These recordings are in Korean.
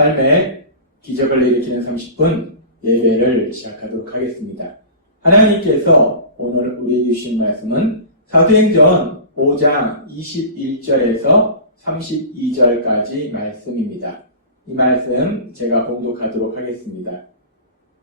삶의 기적을 일으키는 30분 예배를 시작하도록 하겠습니다. 하나님께서 오늘 우리에게 주신 말씀은 사도행전 5장 21절에서 32절까지 말씀입니다. 이 말씀 제가 봉독하도록 하겠습니다.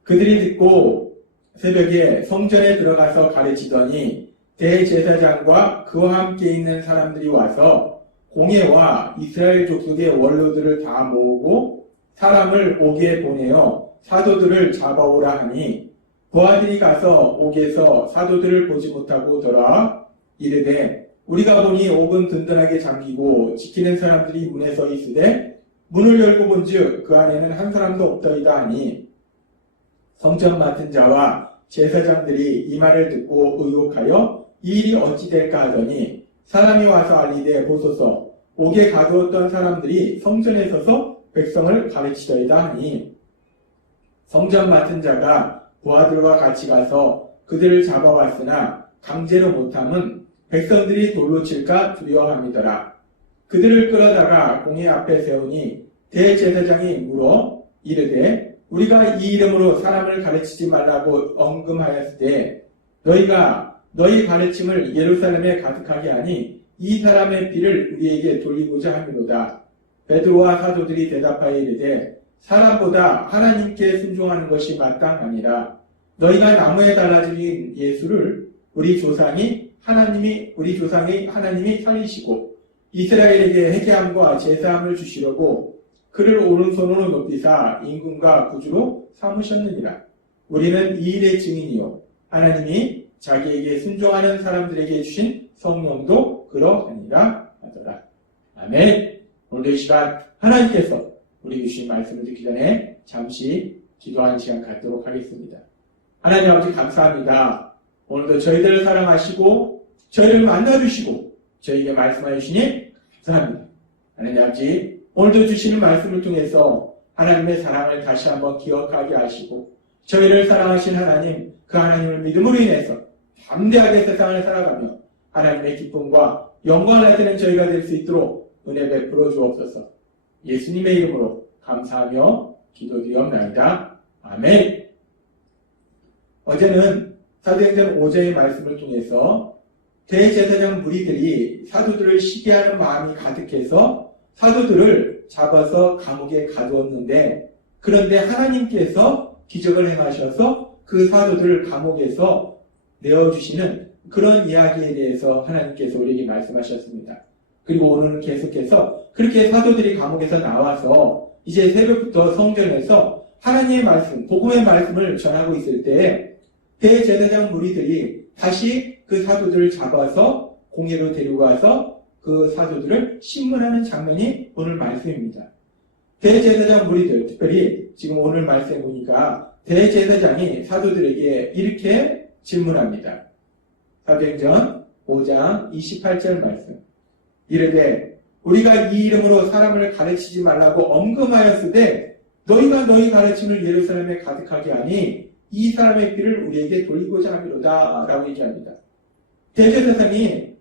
그들이 듣고 새벽에 성전에 들어가서 가르치더니 대제사장과 그와 함께 있는 사람들이 와서 공회와 이스라엘 족속의 원로들을 다 모으고 사람을 옥에 보내어 사도들을 잡아오라 하니 부하들이 가서 옥에서 사도들을 보지 못하고 돌아와 이르되 우리가 보니 옥은 든든하게 잠기고 지키는 사람들이 문에 서 있으되 문을 열고 본즉 그 안에는 한 사람도 없더이다 하니 성전 맡은 자와 제사장들이 이 말을 듣고 의혹하여 이 일이 어찌 될까 하더니 사람이 와서 알리되 보소서 옥에 가두었던 사람들이 성전에 서서 백성을 가르치더이다 하니 성전 맡은 자가 부하들과 같이 가서 그들을 잡아왔으나 강제로 못함은 백성들이 돌로 칠까 두려워함이더라. 그들을 끌어다가 공회 앞에 세우니 대제사장이 물어 이르되 우리가 이 이름으로 사람을 가르치지 말라고 언금하였을 때 너희가 너희 가르침을 예루살렘에 가득하게 하니 이 사람의 피를 우리에게 돌리고자 함이로다. 베드로와 사도들이 대답하여 이르되 사람보다 하나님께 순종하는 것이 마땅하니라. 너희가 나무에 달라진 예수를 우리 조상이 하나님이 살리시고 이스라엘에게 회개함과 제사함을 주시려고 그를 오른손으로 높이사 임금과 구주로 삼으셨느니라. 우리는 이 일의 증인이요 하나님이 자기에게 순종하는 사람들에게 주신 성령도 그러하니라 하더라. 아멘. 오늘도 이 시간 하나님께서 우리 주신 말씀을 듣기 전에 잠시 기도하는 시간 갖도록 하겠습니다. 하나님 아버지 감사합니다. 오늘도 저희들을 사랑하시고 저희를 만나주시고 저희에게 말씀하여 주시니 감사합니다. 하나님 아버지 오늘도 주시는 말씀을 통해서 하나님의 사랑을 다시 한번 기억하게 하시고 저희를 사랑하신 하나님 그 하나님을 믿음으로 인해서 담대하게 세상을 살아가며 하나님의 기쁨과 영광을 나타내는 저희가 될 수 있도록 은혜 베풀어 주옵소서. 예수님의 이름으로 감사하며 기도드리옵나이다. 아멘. 어제는 사도행전 5장의 말씀을 통해서 대제사장 무리들이 사도들을 시기하는 마음이 가득해서 사도들을 잡아서 감옥에 가두었는데 그런데 하나님께서 기적을 행하셔서 그 사도들을 감옥에서 내어주시는 그런 이야기에 대해서 하나님께서 우리에게 말씀하셨습니다. 그리고 오늘은 계속해서 그렇게 사도들이 감옥에서 나와서 이제 새벽부터 성전에서 하나님의 말씀, 복음의 말씀을 전하고 있을 때 대제사장 무리들이 다시 그 사도들을 잡아서 공회로 데리고 가서 그 사도들을 신문하는 장면이 오늘 말씀입니다. 대제사장 무리들, 특별히 지금 오늘 말씀에 보니까 대제사장이 사도들에게 이렇게 질문합니다. 사도행전 5장 28절 말씀. 이르되 우리가 이 이름으로 사람을 가르치지 말라고 언금하였으되 너희가 너희 가르침을 예루살렘에 가득하게 하니 이 사람의 피를 우리에게 돌리고자 함이로다 라고 얘기합니다. 대제사장이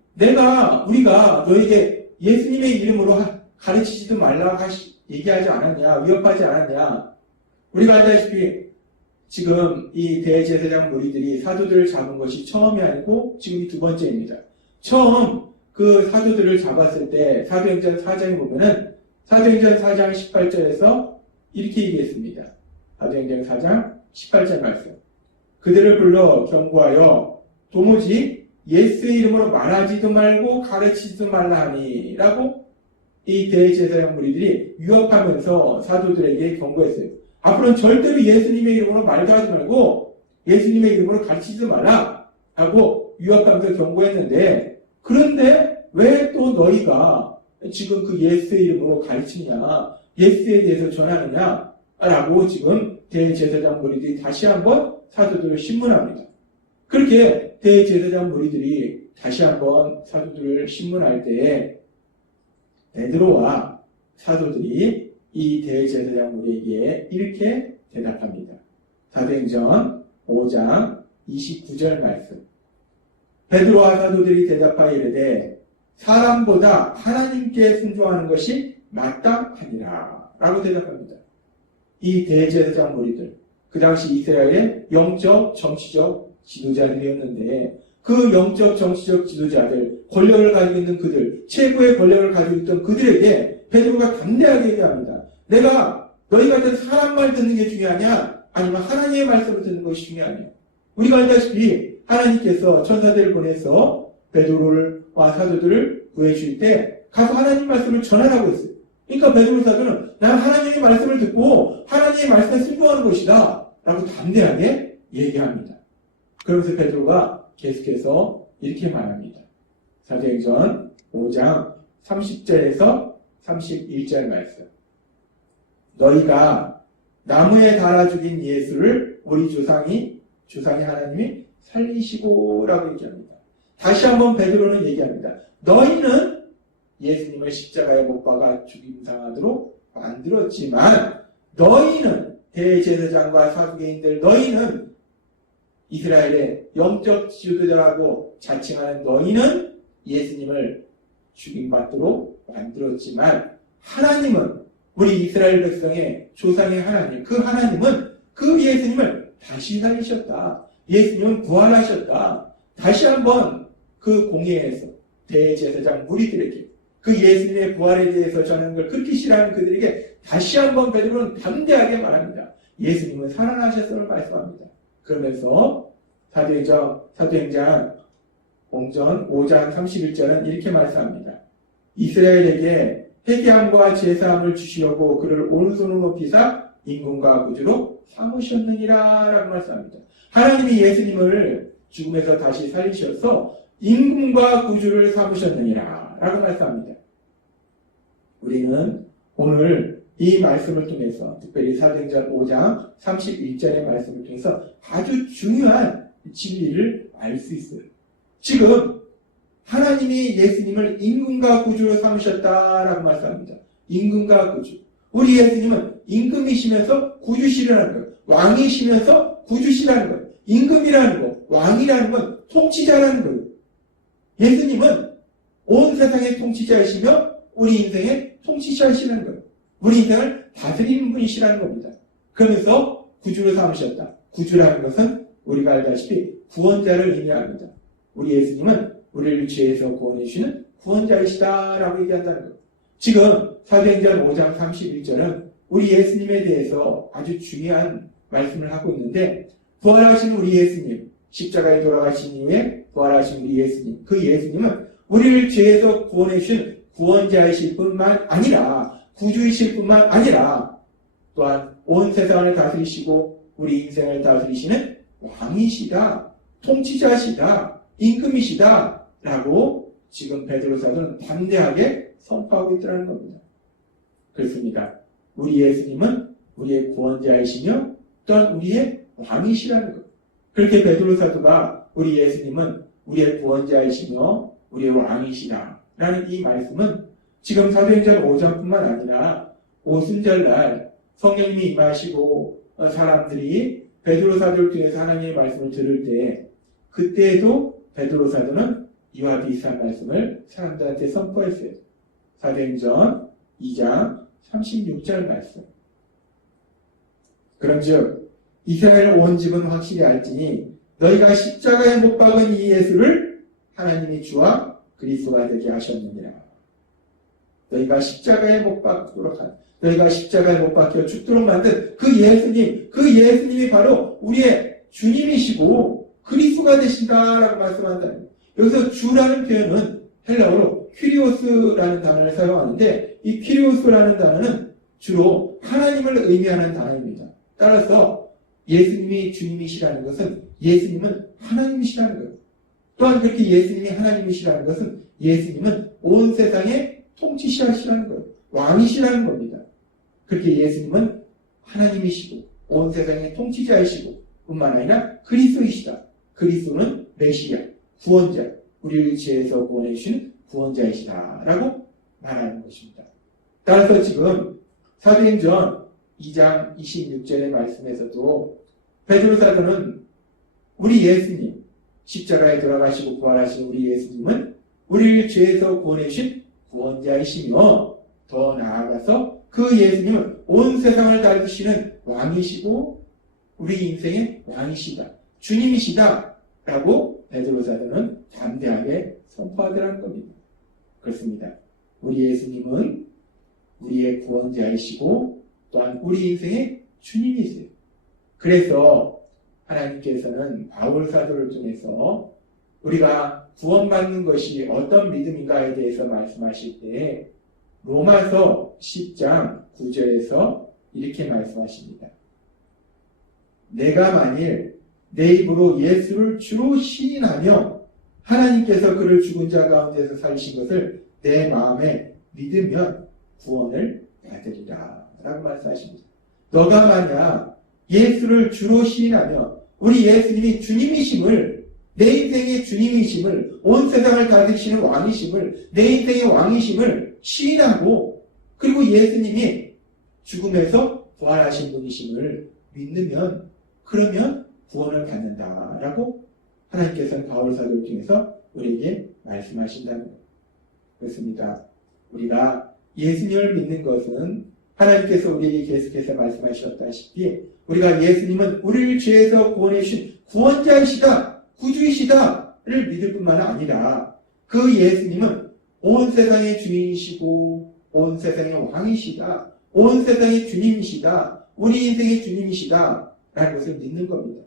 우리가 너에게 예수님의 이름으로 가르치지도 말라고 얘기하지 않았냐, 위협하지 않았냐. 우리가 알다시피 지금 이 대제사장 무리들이 사도들을 잡은 것이 처음이 아니고 지금이 두 번째입니다. 처음 그 사도들을 잡았을 때 사도행전 4장에 보면은 사도행전 4장 18절에서 이렇게 얘기했습니다. 사도행전 4장 18절 말씀. 그들을 불러 경고하여 도무지 예수의 이름으로 말하지도 말고 가르치지도 말라 하니 라고 이 대제사장 무리들이 위협하면서 사도들에게 경고했어요. 앞으로는 절대로 예수님의 이름으로 말도 하지 말고 예수님의 이름으로 가르치지도 말라 하고 위협하면서 경고했는데 그런데 왜 또 너희가 지금 그 예수의 이름으로 가르치냐 예수에 대해서 전하느냐 라고 지금 대제사장 무리들이 다시 한번 사도들을 신문합니다. 그렇게 대제사장 무리들이 다시 한번 사도들을 신문할 때에 베드로와 사도들이 이 대제사장 무리에게 이렇게 대답합니다. 사도행전 5장 29절 말씀. 베드로와 사도들이 대답하여 이르되 사람보다 하나님께 순종하는 것이 마땅하니라 라고 대답합니다. 이 대제사장 무리들, 그 당시 이스라엘의 영적, 정치적 지도자들이었는데 그 영적, 정치적 지도자들, 권력을 가지고 있는 그들, 최고의 권력을 가지고 있던 그들에게 베드로가 담대하게 얘기합니다. 내가 너희 같은 사람 말 듣는 게 중요하냐? 아니면 하나님의 말씀을 듣는 것이 중요하냐? 우리가 알다시피 하나님께서 천사들을 보내서 베드로와 사도들을 구해줄 때 가서 하나님 말씀을 전하라고 했어요. 그러니까 베드로 사도는 나는 하나님의 말씀을 듣고 하나님의 말씀에 순종하는 것이다 라고 담대하게 얘기합니다. 그러면서 베드로가 계속해서 이렇게 말합니다. 사도행전 5장 30절에서 31절 말씀. 너희가 나무에 달아 죽인 예수를 우리 조상이 하나님이 살리시고 라고 얘기합니다. 다시 한번 베드로는 얘기합니다. 너희는 예수님을 십자가에 못 박아 죽임당하도록 만들었지만 너희는 대제사장과 사두개인들 너희는 이스라엘의 영적 지도자라고 자칭하는 너희는 예수님을 죽임받도록 만들었지만 하나님은 우리 이스라엘 백성의 조상의 하나님 그 하나님은 그 예수님을 다시 살리셨다. 예수님은 부활하셨다. 다시 한번 그 공예에서 대제사장 무리들에게 그 예수님의 부활에 대해서 전하는 걸 그렇게 싫어하는 그들에게 다시 한번 베드로는 담대하게 말합니다. 예수님은 살아나셨음을 말씀합니다. 그러면서 사도행전 5장 31절은 이렇게 말씀합니다. 이스라엘에게 회개함과 제사함을 주시려고 그를 오른손으로 높이사 임금과 구주로 삼으셨느니라 라고 말씀합니다. 하나님이 예수님을 죽음에서 다시 살리셔서 임금과 구주를 삼으셨느니라 라고 말씀합니다. 우리는 오늘 이 말씀을 통해서 특별히 사도행전 5장 31절의 말씀을 통해서 아주 중요한 진리를 알 수 있어요. 지금 하나님이 예수님을 임금과 구주로 삼으셨다라고 말씀합니다. 임금과 구주. 우리 예수님은 임금이시면서 구주시라는 것, 왕이시면서 구주시라는 것, 임금이라는 것, 왕이라는 건 통치자라는 거예요. 예수님은 온 세상의 통치자이시며 우리 인생의 통치자이시라는 거예요. 우리 인생을 다스리는 분이시라는 겁니다. 그러면서 구주로 삼으셨다. 구주라는 것은 우리가 알다시피 구원자를 의미합니다. 우리 예수님은 우리를 죄에서 구원해주시는 구원자이시다라고 얘기한다는 거예요. 지금 사도행전 5장 31절은 우리 예수님에 대해서 아주 중요한 말씀을 하고 있는데 부활하신 우리 예수님, 십자가에 돌아가신 이후에 부활하신 우리 예수님, 그 예수님은 우리를 죄에서 구원해주신 구원자이실 뿐만 아니라 구주이실 뿐만 아니라 또한 온 세상을 다스리시고 우리 인생을 다스리시는 왕이시다, 통치자시다, 임금이시다 라고 지금 베드로 사도는 담대하게 선포하고 있더라는 겁니다. 그렇습니다. 우리 예수님은 우리의 구원자이시며 또한 우리의 왕이시라는 것. 그렇게 베드로 사도가 우리 예수님은 우리의 구원자이시며 우리의 왕이시다 라는 이 말씀은 지금 사도행전 5장뿐만 아니라 오순절날 성령님이 임하시고 사람들이 베드로 사도를 통해서 하나님의 말씀을 들을 때 그때에도 베드로 사도는 이와 비슷한 말씀을 사람들한테 선포했어요. 사도행전 2장 36절 말씀. 그런즉 이스라엘 온 집은 확실히 알지니 너희가 십자가에 못 박은 이 예수를 하나님이 주와 그리스도가 되게 하셨느니라. 너희가 십자가에 못 박도록 한 너희가 십자가에 못 박혀 죽도록 만든 그 예수님이 바로 우리의 주님이시고 그리스도가 되신다라고 말씀한다는 거예요. 여기서 주라는 표현은 헬라어로 퀴리오스라는 단어를 사용하는데 이 퀴리오스라는 단어는 주로 하나님을 의미하는 단어입니다. 따라서 예수님이 주님이시라는 것은 예수님은 하나님이시라는 거예요. 또한 그렇게 예수님이 하나님이시라는 것은 예수님은 온 세상의 통치시하시라는 거예요. 왕이시라는 겁니다. 그렇게 예수님은 하나님이시고 온 세상의 통치자이시고 뿐만 아니라 그리스도이시다. 그리스도는 메시아, 구원자, 우리를 죄에서 구원해 주시는 구원자이시다라고 말하는 것입니다. 따라서 지금 사도행전 2장 26절의 말씀에서도 베드로 사도는 우리 예수님, 십자가에 돌아가시고 부활하신 우리 예수님은 우리를 죄에서 구원해 주신 구원자이시며 더 나아가서 그 예수님은 온 세상을 다스리시는 왕이시고 우리 인생의 왕이시다. 주님이시다. 라고 베드로 사도는 담대하게 선포하더라는 겁니다. 그렇습니다. 우리 예수님은 우리의 구원자이시고 또한 우리 인생의 주님이세요. 그래서 하나님께서는 바울 사도를 통해서 우리가 구원받는 것이 어떤 믿음인가에 대해서 말씀하실 때 로마서 10장 9절에서 이렇게 말씀하십니다. 내가 만일 내 입으로 예수를 주로 시인하며 하나님께서 그를 죽은 자 가운데서 살리신 것을 내 마음에 믿으면 구원을 받으리라 라고 말씀하십니다. 너가 만약 예수를 주로 시인하며 우리 예수님이 주님이심을 내 인생의 주님이심을 온 세상을 다스리시는 왕이심을 내 인생의 왕이심을 시인하고 그리고 예수님이 죽음에서 부활하신 분이심을 믿으면 그러면 구원을 받는다라고 하나님께서는 바울 사도를 통해서 우리에게 말씀하신다는 거예요. 그렇습니다. 우리가 예수님을 믿는 것은 하나님께서 우리에게 계속해서 말씀하셨다시피 우리가 예수님은 우리를 죄에서 구원해 주신 구원자이시다, 구주이시다를 믿을 뿐만 아니라 그 예수님은 온 세상의 주인이시고 온 세상의 왕이시다, 온 세상의 주님이시다, 우리 인생의 주님이시다 라는 것을 믿는 겁니다.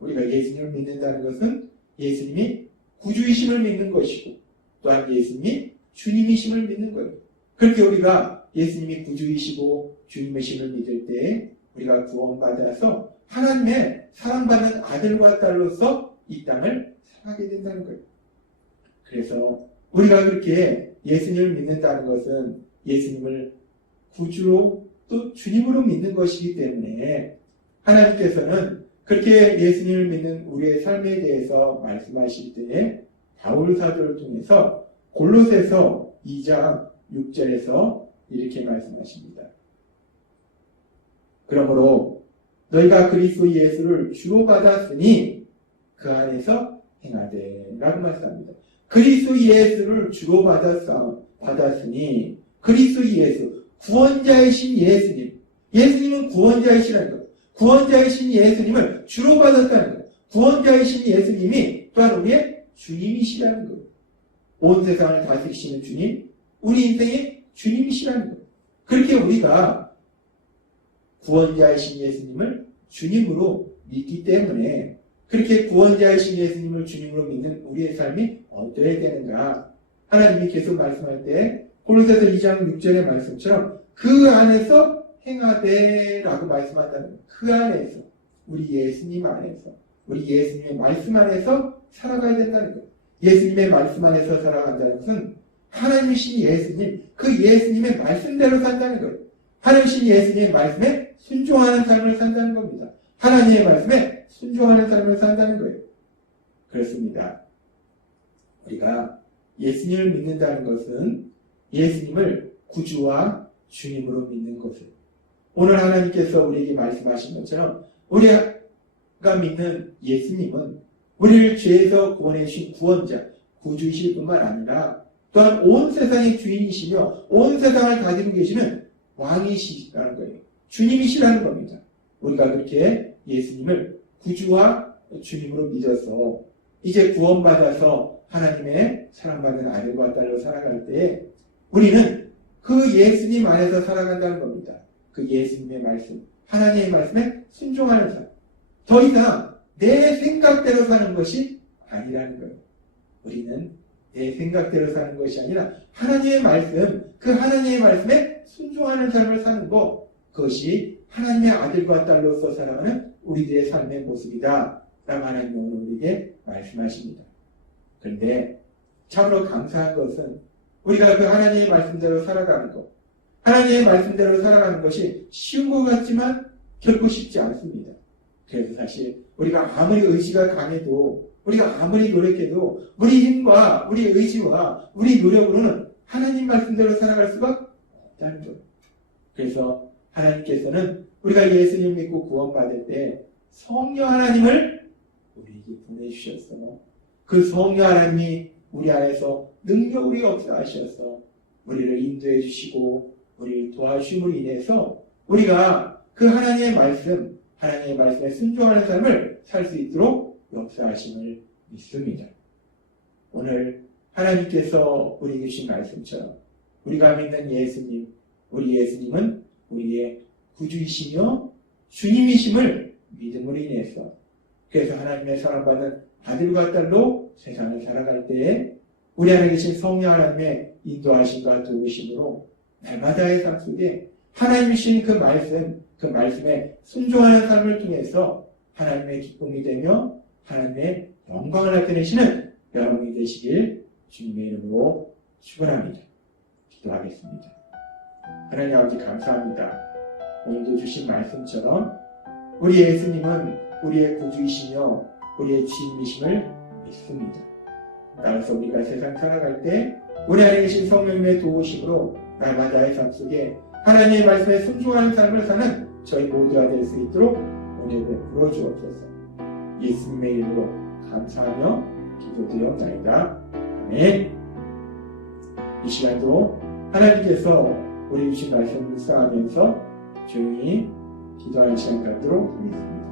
우리가 예수님을 믿는다는 것은 예수님이 구주이심을 믿는 것이고 또한 예수님이 주님이심을 믿는 거예요. 그렇게 우리가 예수님이 구주이시고 주님이심을 믿을 때 우리가 구원받아서 하나님의 사랑받는 아들과 딸로서 이 땅을 살아가게 된다는 거예요. 그래서 우리가 그렇게 예수님을 믿는다는 것은 예수님을 구주로 또 주님으로 믿는 것이기 때문에 하나님께서는 그렇게 예수님을 믿는 우리의 삶에 대해서 말씀하실 때에 바울 사도를 통해서 골로새서 2장 6절에서 이렇게 말씀하십니다. 그러므로 너희가 그리스도 예수를 주로 받았으니 그 안에서 행하되 라고 말씀합니다. 그리스도 예수를 주로 받았으니 그리스도 예수 구원자이신 예수님 예수님은 구원자이시라는 것 구원자이신 예수님을 주로 받았다는 것 구원자이신 예수님이 또한 우리의 주님이시라는 것 온 세상을 다스리시는 주님 우리 인생의 주님이시라는 것 그렇게 우리가 구원자이신 예수님을 주님으로 믿기 때문에 그렇게 구원자이신 예수님을 주님으로 믿는 우리의 삶이 어떠해야 되는가 하나님이 계속 말씀할 때 골로새서 2장 6절의 말씀처럼 그 안에서 행하되 라고 말씀한다는 거예요. 그 안에서 우리 예수님 안에서 우리 예수님의 말씀 안에서 살아가야 된다는 거예요. 예수님의 말씀 안에서 살아간다는 것은 하나님이신 예수님 그 예수님의 말씀대로 산다는 거예요. 하나님이신 예수님의 말씀에 순종하는 삶을 산다는 겁니다. 하나님의 말씀에 순종하는 삶을 산다는 거예요. 그렇습니다. 우리가 예수님을 믿는다는 것은 예수님을 구주와 주님으로 믿는 것을 오늘 하나님께서 우리에게 말씀하신 것처럼 우리가 믿는 예수님은 우리를 죄에서 구원해 주신 구원자, 구주이실 뿐만 아니라 또한 온 세상의 주인이시며 온 세상을 가지고 계시는 왕이시라는 거예요. 주님이시라는 겁니다. 우리가 그렇게 예수님을 구주와 주님으로 믿어서 이제 구원받아서 하나님의 사랑받는 아들과 딸로 살아갈 때 우리는 그 예수님 안에서 살아간다는 겁니다. 그 예수님의 말씀, 하나님의 말씀에 순종하는 삶. 더 이상 내 생각대로 사는 것이 아니라는 거예요. 우리는 내 생각대로 사는 것이 아니라 하나님의 말씀, 그 하나님의 말씀에 순종하는 삶을 사는 것, 그것이 하나님의 아들과 딸로서 살아가는 우리들의 삶의 모습이다. 라고 하나님은 오늘 우리에게 말씀하십니다. 그런데 참으로 감사한 것은 우리가 그 하나님의 말씀대로 살아가는 것, 하나님의 말씀대로 살아가는 것이 쉬운 것 같지만 결코 쉽지 않습니다. 그래서 사실 우리가 아무리 의지가 강해도 우리가 아무리 노력해도 우리 힘과 우리 의지와 우리 노력으로는 하나님 말씀대로 살아갈 수가 없다는 거예요. 그래서 하나님께서는 우리가 예수님 믿고 구원받을 때 성령 하나님을 우리에게 보내주셨어. 그 성령 하나님이 우리 안에서 능력으로 역사하셔서 우리를 인도해 주시고 우리를 도와주심으로 인해서 우리가 그 하나님의 말씀에 순종하는 삶을 살 수 있도록 역사하심을 믿습니다. 오늘 하나님께서 우리에게 주신 말씀처럼 우리가 믿는 예수님, 우리 예수님은 우리의 구주이시며 주님이심을 믿음으로 인해서 그래서 하나님의 사랑받는 아들과 딸로 세상을 살아갈 때에 우리 안에 계신 성령 하나님의 인도하심과 도우심으로 날마다의 삶 속에 하나님이 주신 그 말씀에 순종하는 삶을 통해서 하나님의 기쁨이 되며 하나님의 영광을 나타내시는 여러분이 되시길 주님의 이름으로 축원합니다. 기도하겠습니다. 하나님 아버지 감사합니다. 오늘도 주신 말씀처럼 우리 예수님은 우리의 구주이시며 우리의 주님이심을 믿습니다. 따라서 우리가 세상 살아갈 때 우리 안에 계신 성령님의 도우심으로 날마다의 삶 속에 하나님의 말씀에 순종하는 삶을 사는 저희 모두가 될 수 있도록 오늘 베풀어 주옵소서. 예수님의 이름으로 감사하며 기도드리옵나이다. 아멘. 이 시간도 하나님께서 우리 주신 말씀을 묵상하면서 조용히 기도하는 시간 갖도록 하겠습니다.